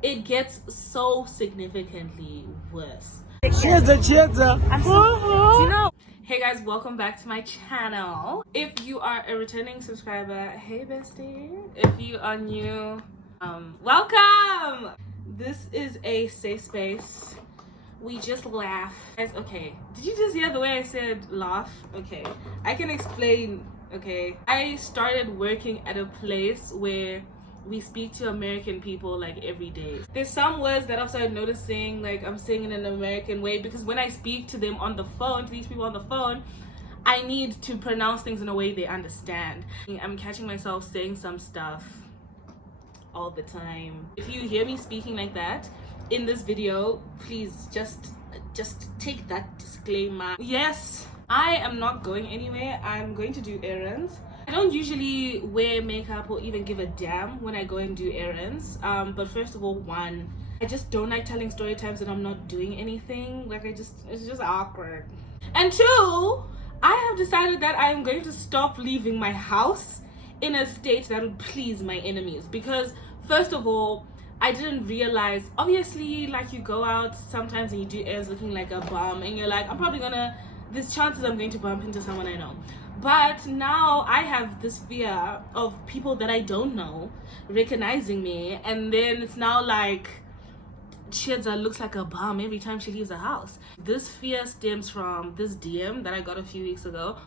it gets so significantly worse. Chimwazachiedza. You know. Hey guys, welcome back to my channel. If you are a returning subscriber, hey bestie. If you are new, welcome. This is a safe space. We just laugh. Guys, okay, did you just hear the way I said laugh? Okay, I can explain. Okay, I started working at a place where we speak to American people like every day. There's some words that I've started noticing, like I'm saying in an American way, because when I speak to them on the phone, to these people on the phone, I need to pronounce things in a way they understand. I'm catching myself saying some stuff all the time. If you hear me speaking like that in this video, please just take that disclaimer. Yes, I am not going anywhere. I'm going to do errands. I don't usually wear makeup or even give a damn when I go and do errands. But first of all, one, I just don't like telling story times that I'm not doing anything. Like it's just awkward. And two, I have decided that I am going to stop leaving my house in a state that would please my enemies. Because first of all, I didn't realize, obviously, like you go out sometimes and you do errands looking like a bum and you're like, there's chances I'm going to bump into someone I know. But now I have this fear of people that I don't know recognizing me, and then it's now like Chiedza looks like a bum every time she leaves the house. This fear stems from this DM that I got a few weeks ago.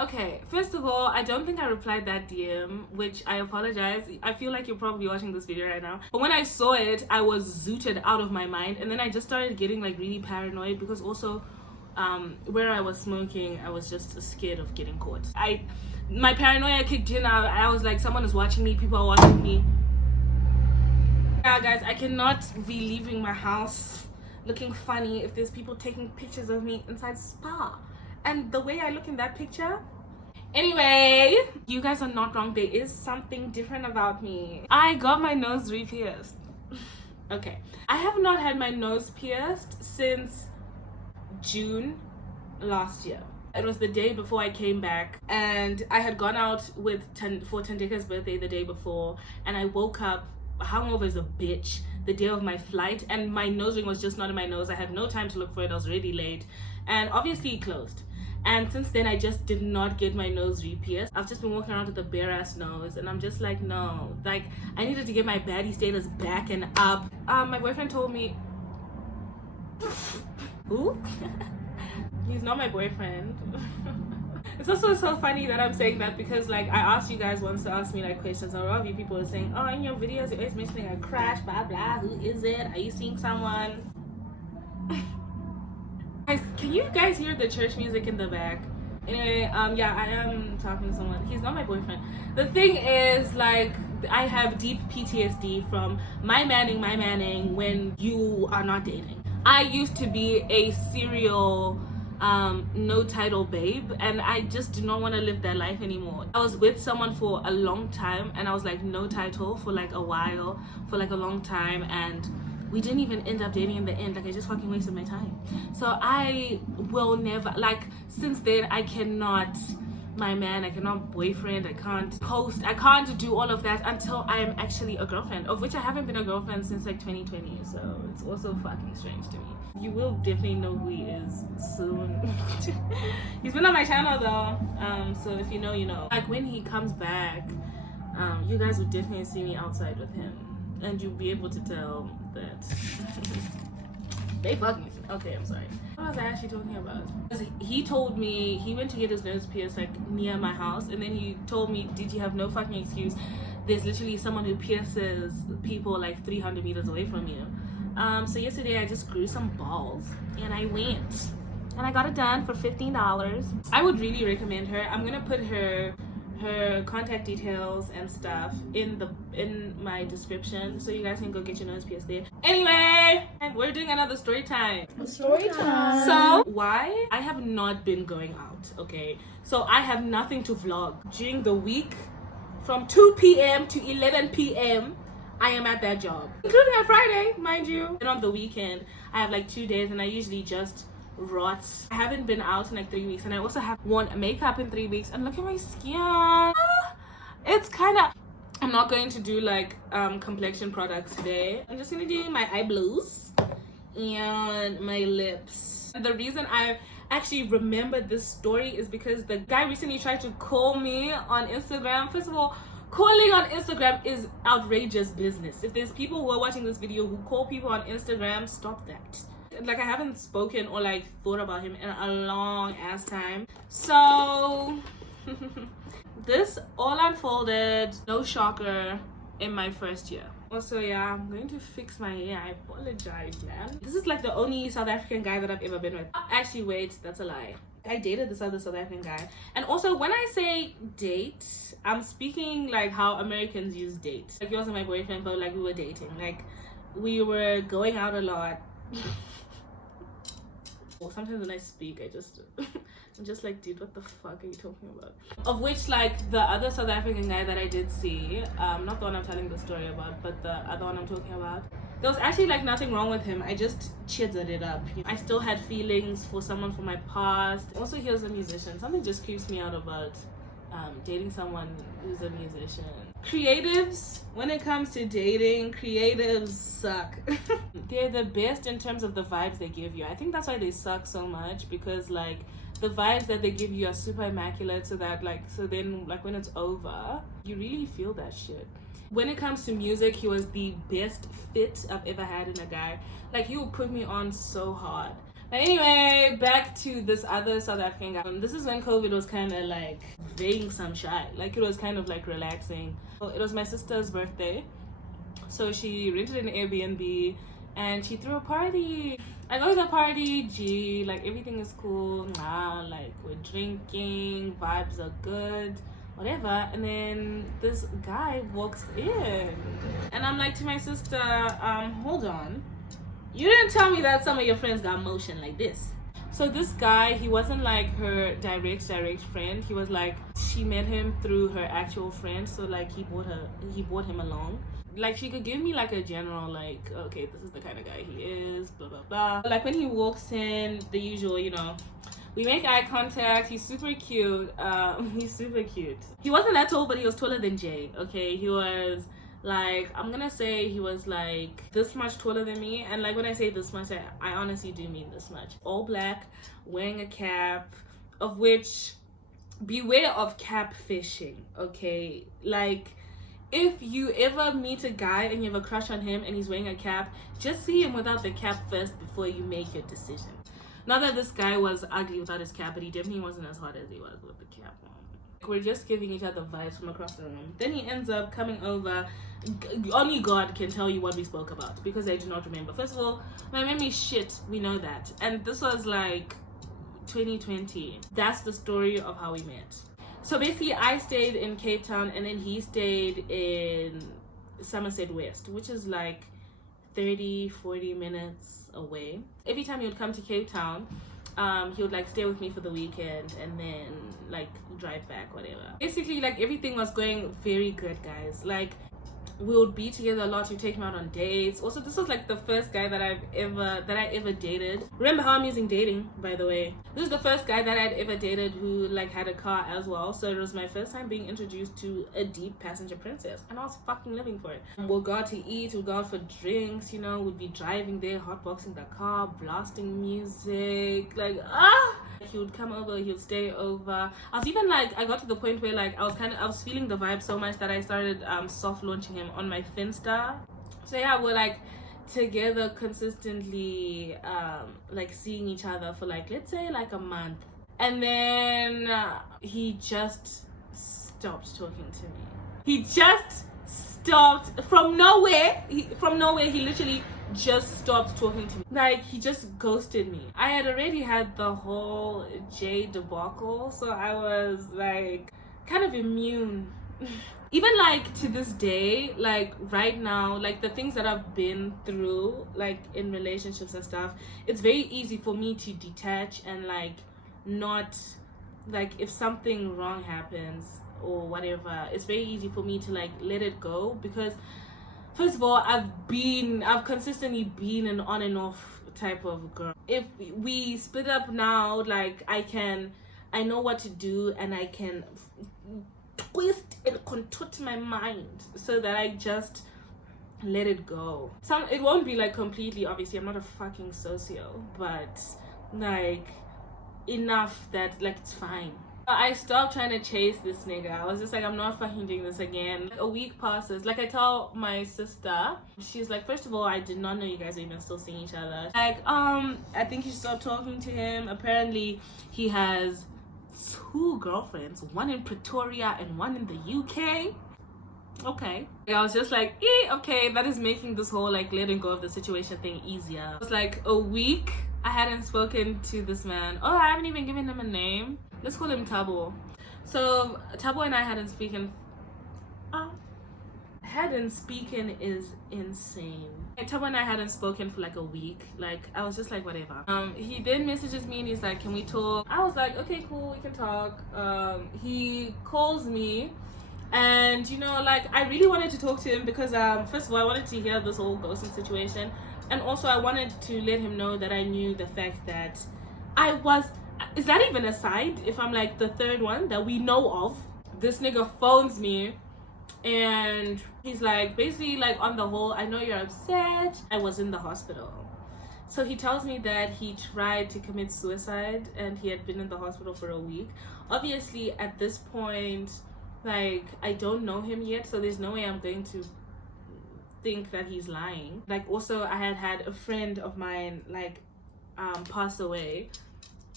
Okay, first of all, I don't think I replied that DM, which I apologize. I feel like you're probably watching this video right now. But when I saw it, I was zooted out of my mind. And then I just started getting like really paranoid because also where I was smoking, I was just scared of getting caught. My paranoia kicked in. I was like, someone is watching me, people are watching me. Yeah, guys, I cannot be leaving my house looking funny if there's people taking pictures of me inside spa. And the way I look in that picture, anyway, you guys are not wrong. There is something different about me. I got my nose re-pierced. Okay, I have not had my nose pierced since June last year. It was the day before I came back, and I had gone out for Tandika's birthday the day before, and I woke up hungover as a bitch the day of my flight, and my nose ring was just not in my nose. I had no time to look for it. I was really late, and obviously it closed. And since then, I just did not get my nose re-pierced. I've just been walking around with a bare ass nose, and I'm just like, no. Like, I needed to get my baddie status back and up. My boyfriend told me, who? He's not my boyfriend. It's also so funny that I'm saying that because like I asked you guys once to ask me like questions, and a lot of you people are saying, oh, in your videos you're always mentioning a crash, blah blah. Who is it? Are you seeing someone? Guys, can you guys hear the church music in the back? Anyway, yeah, I am talking to someone. He's not my boyfriend. The thing is, like, I have deep PTSD from my manning when you are not dating. I used to be a serial no title babe, and I just do not want to live that life anymore. I was with someone for a long time, and I was like no title for like a while, for like a long time, and we didn't even end up dating in the end. Like, I just fucking wasted my time. So I will never, like, since then I cannot I cannot boyfriend, I can't post, I can't do all of that until I am actually a girlfriend, of which I haven't been a girlfriend since like 2020, so it's also fucking strange to me. You will definitely know who he is soon. He's been on my channel though, so if you know, you know. Like, when he comes back, you guys would definitely see me outside with him, and you'll be able to tell that they fucking. Okay, I'm sorry. What was I actually talking about? He told me he went to get his nose pierced like near my house, and then he told me, did you have no fucking excuse? There's literally someone who pierces people like 300 meters away from you. So yesterday I just grew some balls and I went and I got it done for $15. I would really recommend her. I'm gonna put her contact details and stuff in my description, so you guys can go get your nose pierced there. Anyway, we're doing another story time. Story time. So why I have not been going out, okay? So I have nothing to vlog during the week from 2 p.m. to 11 p.m. I am at that job, including on Friday, mind you. And on the weekend I have like 2 days, and I usually just rots. I haven't been out in like 3 weeks, and I also have worn makeup in 3 weeks, and look at my skin. It's kind of, I'm not going to do like complexion products today. I'm just gonna do my eye blues and my lips. And the reason I actually remember this story is because the guy recently tried to call me on Instagram. First of all, calling on Instagram is outrageous business. If there's people who are watching this video who call people on Instagram, stop that. Like, I haven't spoken or like thought about him in a long ass time. So this all unfolded, no shocker, in my first year. Also, yeah, I'm going to fix my hair. I apologize, man. This is like the only South African guy that I've ever been with. Actually, wait, that's a lie. I dated this other South African guy. And also, when I say date, I'm speaking like how Americans use date. Like, he wasn't my boyfriend, but like we were dating. Like, we were going out a lot. Well, sometimes when I speak, I'm just like, dude, what the fuck are you talking about? Of which, like, the other South African guy that I did see, not the one I'm telling the story about, but the other one I'm talking about, there was actually like nothing wrong with him. I just chiseled it up. I still had feelings for someone from my past. Also, he was a musician. Something just creeps me out about dating someone who's a musician. Creatives, when it comes to dating, creatives suck. They're the best in terms of the vibes they give you. I think that's why they suck so much, because like the vibes that they give you are super immaculate, so that like, so then like when it's over, you really feel that shit. When it comes to music, he was the best fit I've ever had in a guy. Like, he would put me on so hard. But anyway, back to this other South African guy. This is when COVID was kind of like veilling some shit. Like, it was kind of like relaxing. It was my sister's birthday, so she rented an Airbnb and she threw a party. I go to the party, gee, like everything is cool. Nah, like we're drinking, vibes are good, whatever. And then this guy walks in, and I'm like to my sister, hold on. You didn't tell me that some of your friends got motion like this. So this guy, he wasn't like her direct friend. He was like, she met him through her actual friend. So like he brought him along. Like, she could give me like a general, like, okay, this is the kind of guy he is, blah blah blah. Like, when he walks in, the usual, you know, we make eye contact. He's super cute. He's super cute. He wasn't that tall, but he was taller than Jay. Okay, he was like, I'm gonna say he was like this much taller than me. And like, when I say this much, I honestly do mean this much. All black, wearing a cap, of which, beware of cap fishing. Okay, like, if you ever meet a guy and you have a crush on him and he's wearing a cap, just see him without the cap first before you make your decision. Not that this guy was ugly without his cap, but he definitely wasn't as hot as he was with the cap on. We're just giving each other vibes from across the room. Then he ends up coming over. Only God can tell you what we spoke about, because I do not remember. First of all, my memory's shit. We know that. And this was like 2020. That's the story of how we met. So basically, I stayed in Cape Town, and then he stayed in Somerset West, which is like 30-40 minutes away. Every time he would come to Cape Town, he would like stay with me for the weekend and then like drive back, whatever. Basically, like, everything was going very good, guys. Like, we would be together a lot. He'd take me out on dates. Also, this was like the first guy that I ever dated. Remember how I'm using dating, by the way. This is the first guy that I'd ever dated who like had a car as well. So it was my first time being introduced to a deep passenger princess, and I was fucking living for it. We'll go out to eat, we'll go out for drinks, you know, we'd be driving there, hotboxing the car, blasting music, like, he would come over, he would stay over. I was even like, I got to the point where like I was feeling the vibe so much that I started soft launching him on my Finsta. So yeah, we're like together consistently, like seeing each other for like, let's say like a month, and then he just stopped talking to me. He just stopped from nowhere. He literally just stopped talking to me. Like, he just ghosted me. I had already had the whole Jay debacle, so I was like kind of immune. Even like to this day, like right now, like the things that I've been through, like in relationships and stuff, it's very easy for me to detach and like not, like, if something wrong happens or whatever, it's very easy for me to like let it go, because First of all, I've consistently been an on and off type of girl. If we split up now, like I know what to do, and I can twist and contort my mind so that I just let it go. It won't be like completely, obviously I'm not a fucking socio, but like enough that like it's fine. I stopped trying to chase this nigga. I was just like, I'm not fucking doing this again. A week passes. Like, I tell my sister, she's like, first of all, I did not know you guys are even still seeing each other. Like, I think you should stop talking to him. Apparently, he has 2 girlfriends, one in Pretoria and one in the UK. Okay. I was just like, okay, that is making this whole like letting go of the situation thing easier. It was like a week I hadn't spoken to this man. Oh, I haven't even given him a name. Let's call him Taboo. So Taboo and I hadn't spoken. Hadn't spoken is insane. Taboo and I hadn't spoken for like a week. Like, I was just like, whatever. He then messages me and he's like, can we talk? I was like, okay, cool, we can talk. He calls me. And you know, like, I really wanted to talk to him because first of all, I wanted to hear this whole ghosting situation, and also I wanted to let him know that I knew the fact that is that even a side if I'm like the third one that we know of? This nigga phones me and he's like, basically like, on the whole, I know you're upset, I was in the hospital. So he tells me that he tried to commit suicide and he had been in the hospital for a week. Obviously at this point, like, I don't know him yet, so there's no way I'm going to think that he's lying. Like, also I had a friend of mine like pass away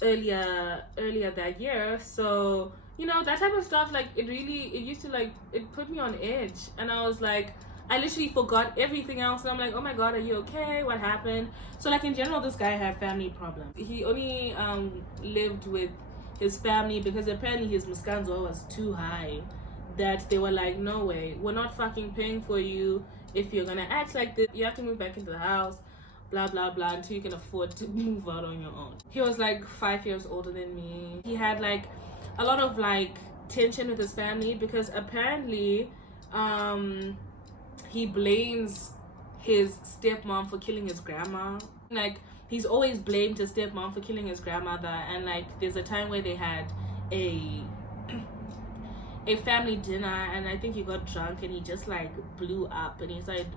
earlier that year, so you know, that type of stuff, like, it used to like, it put me on edge, and I was like, I literally forgot everything else, and I'm like, oh my god, are you okay, what happened? So like, in general, this guy had family problems. He only lived with his family because apparently his muskanzo was too high, that they were like, no way, we're not fucking paying for you. If you're gonna act like this, you have to move back into the house, blah blah blah, until you can afford to move out on your own. He was like 5 years older than me. He had like a lot of like tension with his family because apparently he blames his stepmom for killing his grandma. Like, he's always blamed his stepmom for killing his grandmother, and like, there's a time where they had a family dinner, and I think he got drunk and he just like blew up, and he started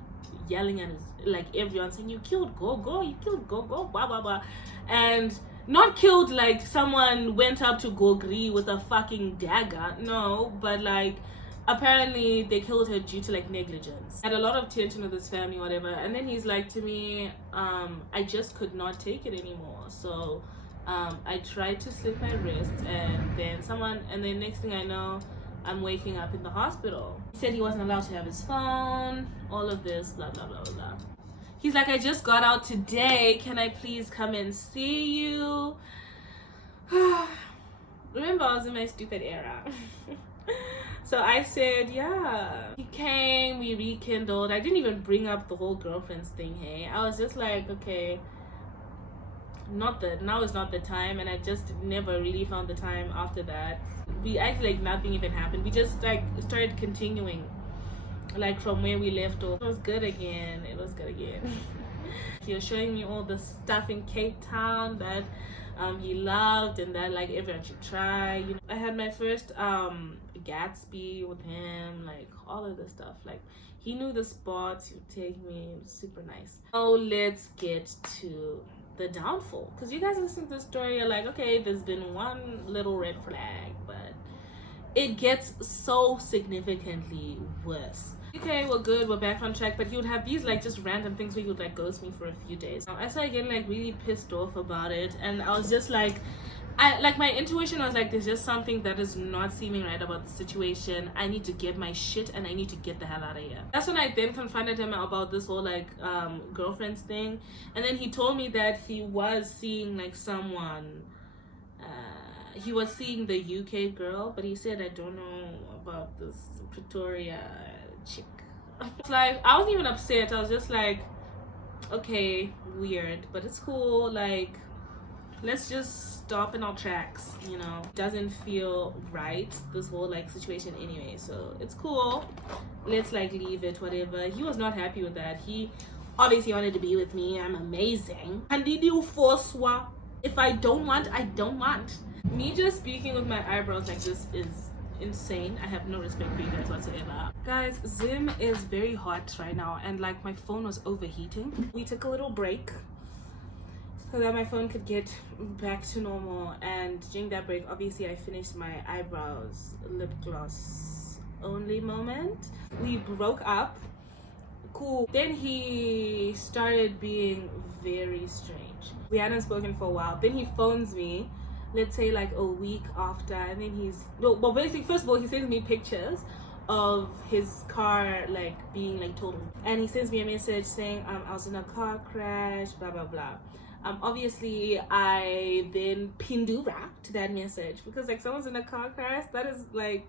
yelling at his, like, everyone, saying, you killed Gogo, you killed Gogo, blah blah blah. And not killed like someone went up to Gogri with a fucking dagger, no, but like, apparently they killed her due to like negligence. Had a lot of tension with his family, whatever. And then he's like to me, I just could not take it anymore, so I tried to slit my wrist, and then next thing I know, I'm waking up in the hospital. He said he wasn't allowed to have his phone, all of this, blah blah blah blah. He's like, I just got out today, can I please come and see you? Remember, I was in my stupid era. So I said, yeah. He came, we rekindled. I didn't even bring up the whole girlfriends thing, hey. I was just like, okay, now is not the time, and I just never really found the time after that. We acted like nothing even happened. We just like started continuing like from where we left off. It was good again. He was showing me all the stuff in Cape Town that he loved and that like everyone should try, you know. I had my first Gatsby with him, like all of the stuff. Like, he knew the spots, he would take me. It was super nice. Oh, let's get to the downfall, because you guys listen to the story, you're like, okay, there's been one little red flag, but it gets so significantly worse. Okay, we're good, we're back on track, but he would have these like just random things where he would like ghost me for a few days. I started getting like really pissed off about it, and I was just like, my intuition was like, there's just something that is not seeming right about the situation. I need to get my shit and I need to get the hell out of here. That's when I then confronted him about this whole like girlfriends thing, and then he told me that he was seeing like someone, he was seeing the UK girl, but he said, I don't know about this Pretoria chick. Like, I wasn't even upset. I was just like, okay, weird, but it's cool. Like, let's just stop in our tracks, you know. Doesn't feel right, this whole like situation anyway, so it's cool. Let's like leave it, whatever. He was not happy with that. He obviously wanted to be with me. I'm amazing. And did you force swap? If I don't want, I don't want. Me just speaking with my eyebrows like this is insane. I have no respect for you guys whatsoever. Guys, Zim is very hot right now, and like my phone was overheating. We took a little break so that my phone could get back to normal, and during that break obviously I finished my eyebrows, lip gloss only moment. We broke up. Cool. Then he started being very strange. We hadn't spoken for a while. Then he phones me, let's say like a week after, and then well basically first of all he sends me pictures of his car like being like total, and he sends me a message saying I was in a car crash, blah blah blah. Obviously I then pindura to that message because like someone's in a car crash, that is like,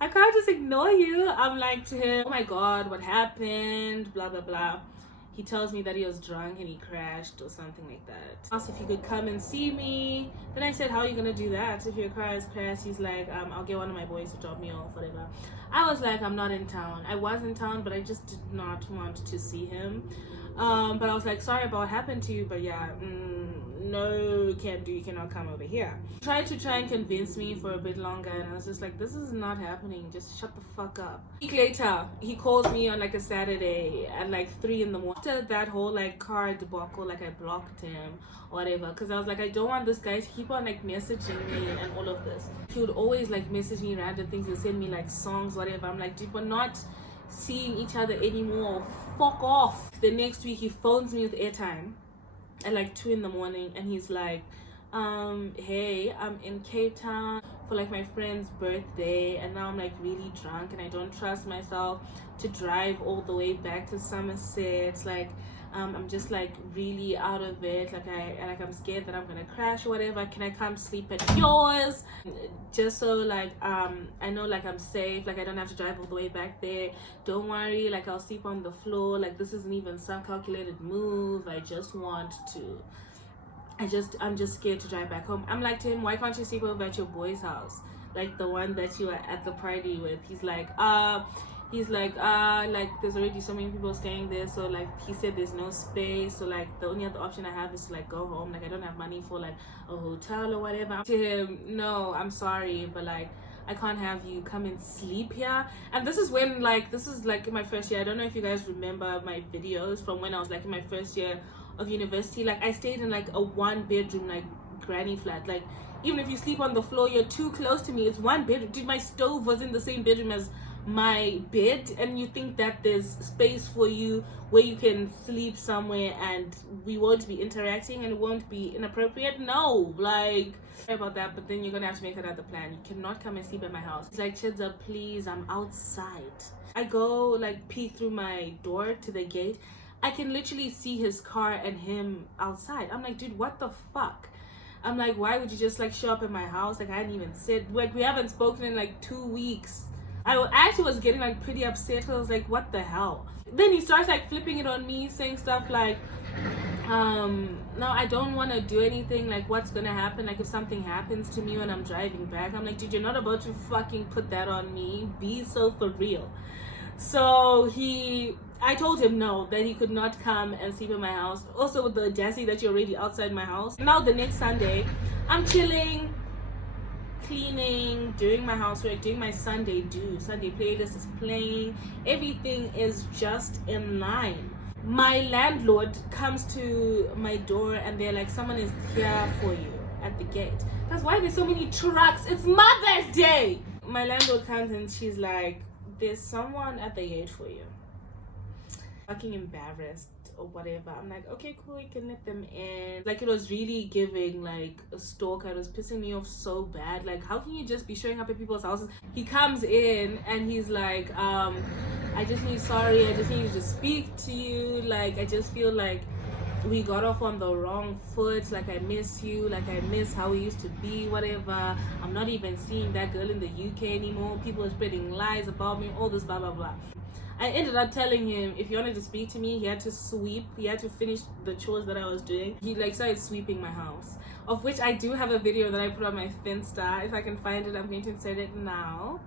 I can't just ignore you. I'm like to him, oh my god, what happened, blah blah blah. He tells me that he was drunk and he crashed or something like that. Asked if he could come and see me. Then I said, how are you gonna do that if your car is crashed? He's like, I'll get one of my boys to drop me off, whatever. I was like, I'm not in town. I was in town, but I just did not want to see him. But I was like, sorry about what happened to you, but yeah, no, you cannot come over here. Tried to try and convince me for a bit longer, and I was just like, this is not happening, just shut the fuck up. A week later, he calls me on like a Saturday at like 3 in the morning. After that whole like car debacle, like I blocked him or whatever, because I was like, I don't want this guy to keep on like messaging me and all of this. He would always like message me random things and send me like songs, whatever. I'm like, dude, we're not seeing each other anymore, fuck off. The next week he phones me with airtime at like 2 in the morning, and he's like, hey, I'm in Cape Town for like my friend's birthday, and now I'm like really drunk and I don't trust myself to drive all the way back to Somerset. Like I'm just like really out of it, like I'm scared that I'm gonna crash or whatever. Can I come sleep at yours just so like I know like I'm safe, like I don't have to drive all the way back there? Don't worry, like I'll sleep on the floor, like this isn't even some calculated move. I just want to, I'm just scared to drive back home. I'm like to him, why can't you sleep over at your boy's house, like the one that you were at the party with? He's like there's already so many people staying there, so like he said there's no space, so like the only other option I have is to like go home, like I don't have money for like a hotel or whatever. To him, no, I'm sorry, but like I can't have you come and sleep here. And this is when like, this is like in my first year. I don't know if you guys remember my videos from when I was like in my first year of university. Like I stayed in like a 1-bedroom like granny flat. Like even if you sleep on the floor, you're too close to me. It's 1 bedroom. Dude, my stove was in the same bedroom as my bed, and you think that there's space for you where you can sleep somewhere and we won't be interacting and it won't be inappropriate? No, like, sorry about that, but then you're gonna have to make another plan. You cannot come and sleep at my house. It's like, Chidza, please, I'm outside. I go like peek through my door to the gate, I can literally see his car and him outside. I'm like, dude, what the fuck? I'm like, why would you just like show up at my house? Like I hadn't even said, like we haven't spoken in like 2 weeks. I actually was getting like pretty upset. I was like, what the hell? Then he starts like flipping it on me, saying stuff like, no, I don't want to do anything. Like what's gonna happen like if something happens to me when I'm driving back? I'm like, dude, you're not about to fucking put that on me. Be so for real. So I told him no, that he could not come and sleep in my house. Also with the audacity that you're already outside my house. Now the next Sunday, I'm chilling, cleaning, doing my housework, doing my Sunday playlist is playing. Everything is just in line. My landlord comes to my door and they're like, someone is here for you at the gate. That's why there's so many trucks. It's Mother's Day. My landlord comes and she's like, there's someone at the gate for you. Fucking embarrassed or whatever. I'm like, okay, cool, you can let them in. Like it was really giving like a stalker. It was pissing me off so bad. Like how can you just be showing up at people's houses? He comes in and he's like, I just need to speak to you. Like I just feel like we got off on the wrong foot. Like I miss you, like I miss how we used to be, whatever. I'm not even seeing that girl in the UK anymore. People are spreading lies about me, all this blah blah blah. I ended up telling him if he wanted to speak to me, he had to finish the chores that I was doing. He like started sweeping my house. of which I do have a video that I put on my Finsta. If I can find it, I'm going to insert it now.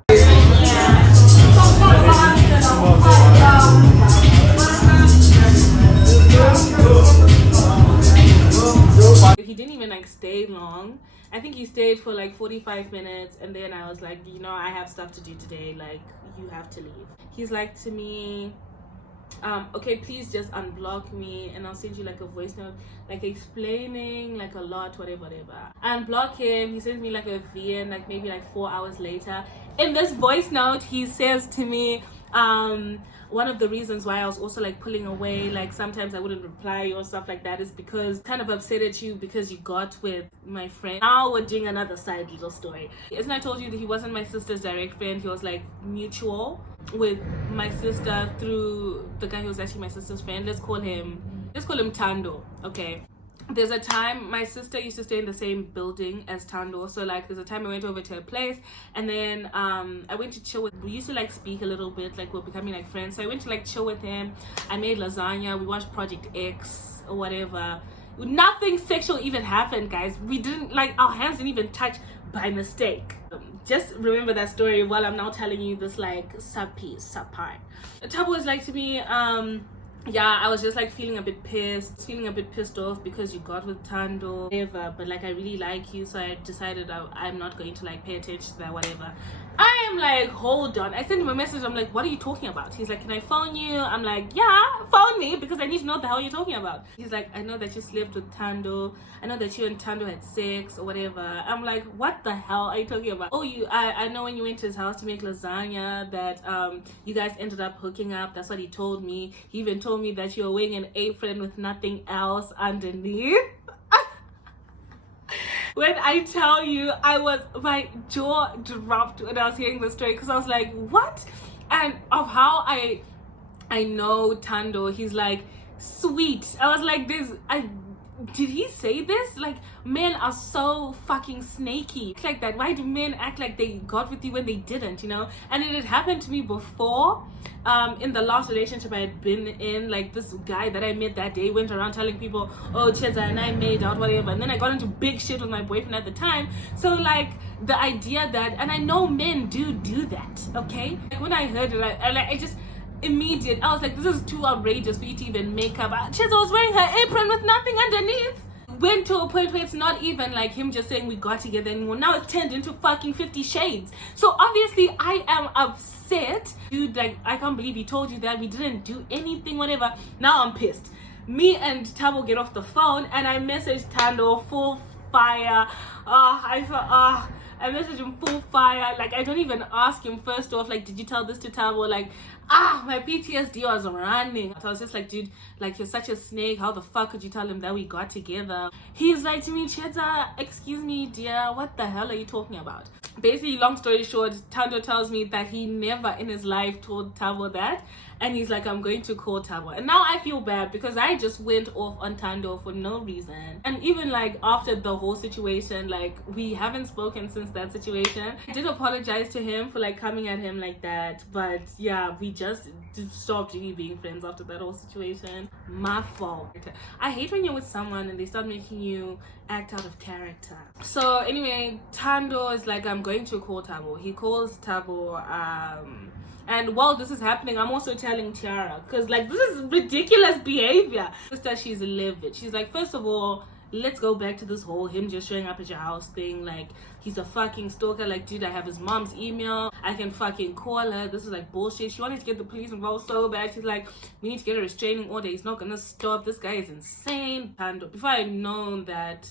He didn't even like stay long. I think he stayed for like 45 minutes, and then I was like, you know, I have stuff to do today, like you have to leave. He's like to me, okay, please just unblock me and I'll send you like a voice note like explaining like a lot, whatever. Unblock him. He sends me like a VN like maybe like 4 hours later. In this voice note, he says to me, one of the reasons why I was also like pulling away, like sometimes I wouldn't reply or stuff like that, is because kind of upset at you because you got with my friend. Now we're doing another side little story. Isn't I told you that he wasn't my sister's direct friend? He was like mutual with my sister through the guy who was actually my sister's friend. Let's call him Tando. Okay. There's a time my sister used to stay in the same building as Tando, so like there's a time I went over to her place, and then I went to chill with, we used to like speak a little bit, like we're becoming like friends, so I went to like chill with him. I made lasagna, we watched Project X or whatever. Nothing sexual even happened, guys. We didn't, like, our hands didn't even touch by mistake. Just remember that story while I'm now telling you this like sub part. Taboo was like to me, yeah, I was just like feeling a bit pissed off because you got with Tando, whatever, but like I really like you, so I decided I'm not going to like pay attention to that, whatever. I am like, hold on. I sent him a message. I'm like, what are you talking about? He's like, can I phone you? I'm like, yeah, phone me, because I need to know what the hell you're talking about. He's like, I know that you slept with Tando. I know that you and Tando had sex or whatever. I'm like, what the hell are you talking about? Oh, I know when you went to his house to make lasagna that you guys ended up hooking up. That's what he told me. He even told me that you were wearing an apron with nothing else underneath. When I tell you, my jaw dropped when I was hearing the story, because I was like, what? And of how I know Tando, he's like, sweet. I was like, did he say this? Like, men are so fucking snaky like that. Why do men act like they got with you when they didn't, you know? And it had happened to me before. In the last relationship I had been in, like this guy that I met that day went around telling people, oh, Chedza and I made out, whatever, and then I got into big shit with my boyfriend at the time. So like the idea that, and I know men do that, okay? Like, when I heard it, I just immediate, I was like, this is too outrageous for you to even make up. Chedza was wearing her apron with nothing underneath. Went to a point where it's not even like him just saying we got together anymore. Now it's turned into fucking 50 Shades. So obviously I am upset. Dude, like, I can't believe he told you that. We didn't do anything, whatever. Now I'm pissed. Me and Tabo get off the phone and I message Tando full fire. I message him full fire. Like, I don't even ask him first off, like, did you tell this to Tabo? Like, my PTSD was running. So I was just like, dude, like, you're such a snake. How the fuck could you tell him that we got together? He's like to me, Chedza, excuse me, dear, what the hell are you talking about? Basically, long story short, Tando tells me that he never in his life told Tabo that. And he's like, I'm going to call Tabo. And now I feel bad because I just went off on Tando for no reason. And even like after the whole situation, like, we haven't spoken since that situation. I did apologize to him for like coming at him like that. But yeah, we just stopped really being friends after that whole situation. My fault. I hate when you're with someone and they start making you act out of character. So anyway, Tando is like, I'm going to call Tabo. He calls Tabo, and while this is happening, I'm also telling Tiara, because like, this is ridiculous behavior. Sister, she's livid. She's like, first of all, let's go back to this whole him just showing up at your house thing. Like, he's a fucking stalker. Like, dude, I have his mom's email. I can fucking call her. This is like bullshit. She wanted to get the police involved so bad. She's like, we need to get a restraining order. He's not gonna stop. This guy is insane. Tando, before I had known that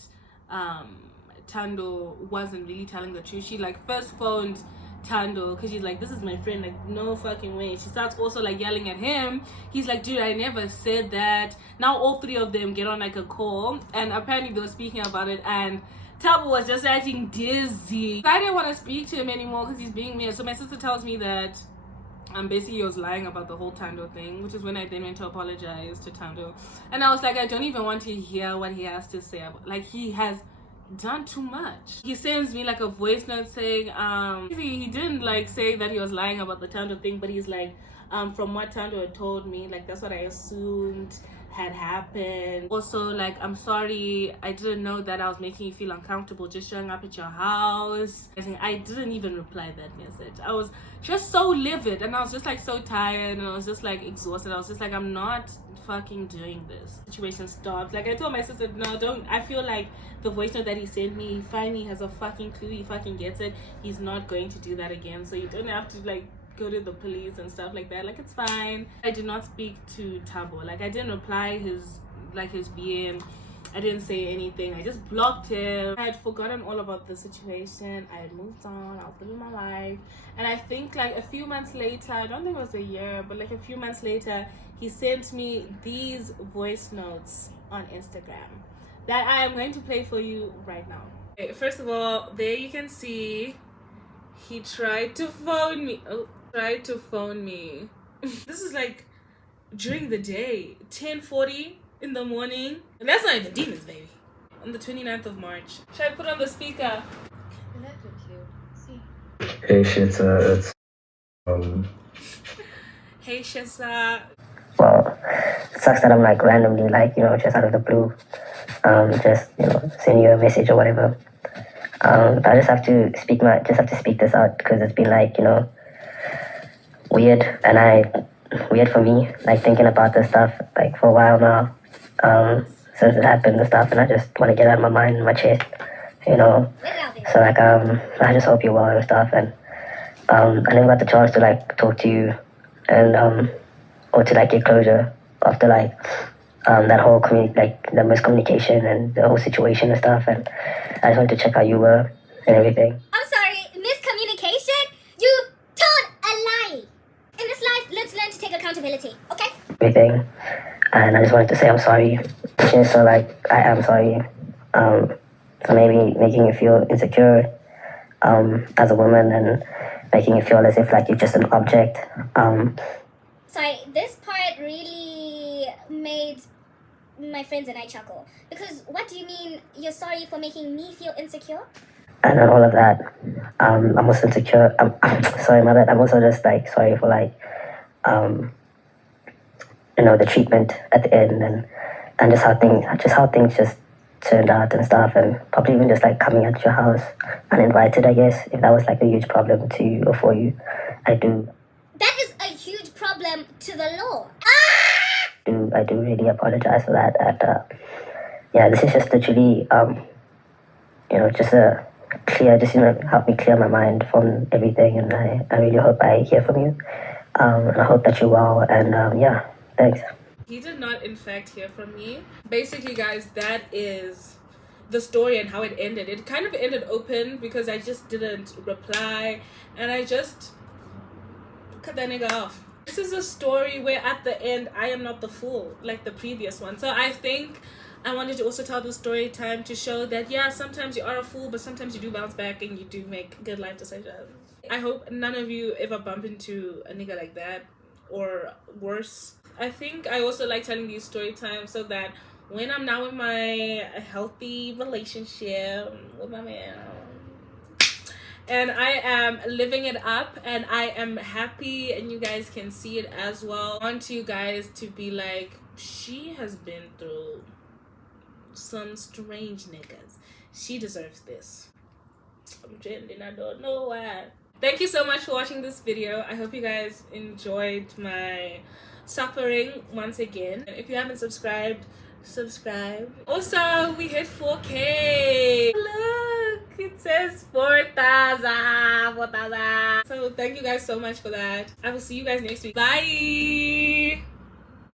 Tando wasn't really telling the truth, she like first phoned Tando because she's like, this is my friend, like, no fucking way. She starts also like yelling at him. He's like, dude, I never said that. Now all three of them get on like a call, and apparently they were speaking about it, and Taboo was just acting dizzy. I didn't want to speak to him anymore because he's being weird. So my sister tells me that basically he was lying about the whole Tando thing, which is when I then went to apologize to Tando. And I was like, I don't even want to hear what he has to say. Like, he has done too much. He sends me like a voice note saying he didn't like say that he was lying about the Tando thing, but he's like, from what Tando had told me, like, that's what I assumed had happened. Also, like, I'm sorry, I didn't know that I was making you feel uncomfortable just showing up at your house. I didn't even reply that message. I was just so livid, and I was just like so tired, and I was just like exhausted. I was just like, I'm not fucking doing this. Situation stopped. Like, I told my sister, no, don't. I feel like the voice note that he sent me, he finally has a fucking clue. He fucking gets it. He's not going to do that again, so you don't have to like go to the police and stuff like that. Like, it's fine. I did not speak to Taboo. Like, I didn't reply his BM. I didn't say anything. I just blocked him. I had forgotten all about the situation. I had moved on. I was living my life. And I think like a few months later, I don't think it was a year, but like a few months later, he sent me these voice notes on Instagram that I am going to play for you right now. Okay, first of all, there you can see he tried to phone me. This is like during the day, 10:40 in the morning. And that's not even demons, baby. On the 29th of March. Should I put on the speaker? Hey, Shitza, it's Hey, Shisa. Well, it sucks that I'm like randomly, like, just out of the blue, just, send you a message or whatever. I just have to speak this out because it's been like, weird weird for me, like thinking about this stuff like for a while now, since it happened and stuff, and I just want to get out of my mind, my chest, So like, I just hope you're well and stuff, and I never got the chance to like talk to you and or to like get closure after like that whole the miscommunication and the whole situation and stuff, and I just wanted to check how you were and everything. I'm sorry, miscommunication? You told a lie. In this life, let's learn to take accountability, okay? Everything, and I just wanted to say I'm sorry. Yeah, so like I am sorry for maybe making you feel insecure as a woman and making you feel as if like you're just an object. Sorry, this part really made my friends and I chuckle. Because what do you mean you're sorry for making me feel insecure? And all of that, I'm also insecure. Sorry, my bad. I'm also just like sorry for like, the treatment at the end and just how things just turned out and stuff, and probably even just like coming at your house uninvited. I guess if that was like a huge problem to you or for you, I do. That is a huge problem to the law. I do really apologize for that. And this is just literally, just a clear, help me clear my mind from everything. And I really hope I hear from you. And I hope that you're well. And thanks. He did not, in fact, hear from me. Basically, guys, that is the story and how it ended. It kind of ended open because I just didn't reply, and I just cut that nigga off. This is a story where at the end I am not the fool like the previous one. So I think I wanted to also tell the story time to show that sometimes you are a fool, but sometimes you do bounce back and you do make good life decisions. I hope none of you ever bump into a nigga like that or worse. I think I also like telling these story times so that when I'm now in my healthy relationship with my man and I am living it up and I am happy and you guys can see it as well, I want you guys to be like, she has been through some strange niggas. She deserves this. I'm trending, I don't know why. Thank you so much for watching this video. I hope you guys enjoyed my suffering once again. And if you haven't subscribed, subscribe. Also, we hit 4K. Look, it says 4,000. So thank you guys so much for that. I will see you guys next week. Bye.